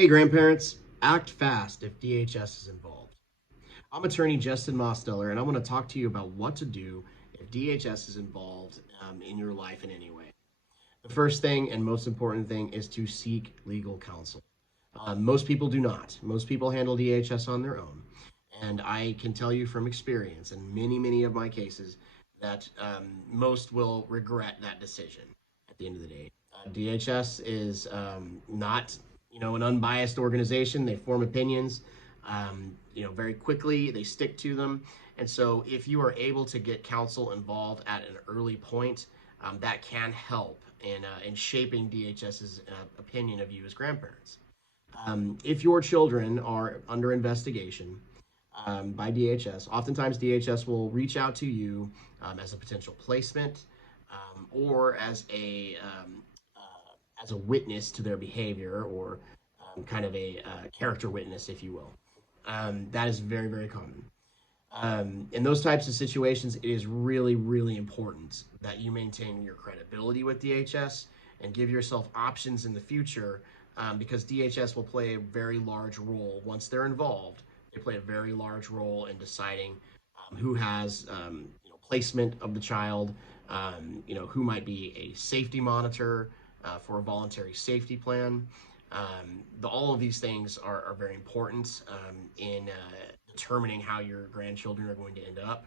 Hey grandparents, act fast if DHS is involved. I'm attorney Justin Mosteller, and I want to talk to you about what to do if DHS is involved in your life in any way. The first thing and most important thing is to seek legal counsel. Most people do not. Most people handle DHS on their own. And I can tell you from experience in many of my cases that most will regret that decision at the end of the day. DHS is not, an unbiased organization. They form opinions, very quickly. They stick to them. And so if you are able to get counsel involved at an early point, that can help in shaping DHS's opinion of you as grandparents. If your children are under investigation by DHS, oftentimes DHS will reach out to you as a potential placement or as a witness to their behavior or kind of a character witness, if you will. That is very common. In those types of situations, it is really important that you maintain your credibility with DHS and give yourself options in the future because DHS will play a very large role once they're involved. They play a very large role in deciding who has placement of the child, who might be a safety monitor for a voluntary safety plan. All of these things are very important in determining how your grandchildren are going to end up.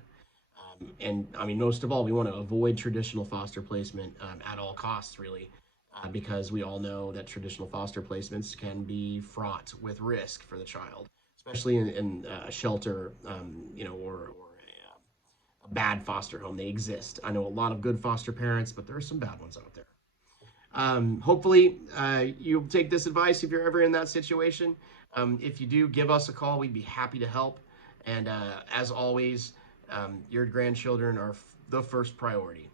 And I mean, most of all, we want to avoid traditional foster placement at all costs, really, because we all know that traditional foster placements can be fraught with risk for the child, especially in a shelter, or a bad foster home. They exist. I know a lot of good foster parents, but there are some bad ones out there. Hopefully, you'll take this advice if you're ever in that situation. If you do, give us a call. We'd be happy to help. And as always, your grandchildren are the first priority.